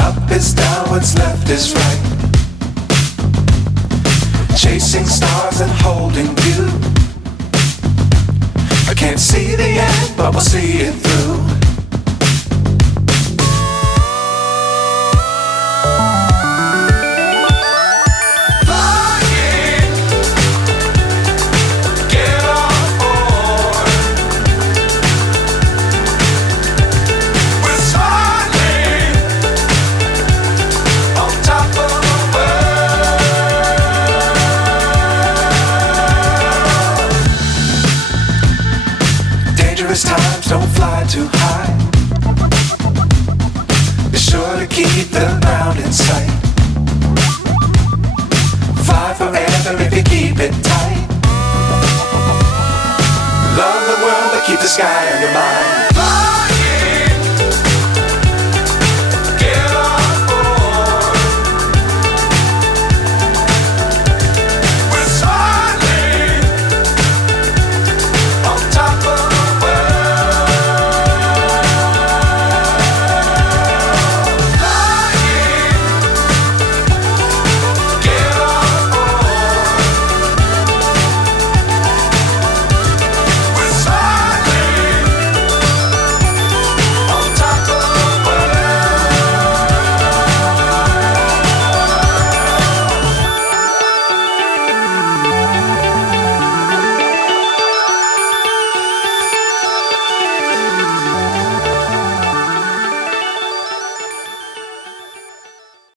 Up is down, what's left is right. Chasing stars and holding you. I can't see the end, but we'll see it through. Times don't fly too high. Be sure to keep the ground in sight. Fly forever if you keep it tight. Love the world but keep the sky on your mind. Fly.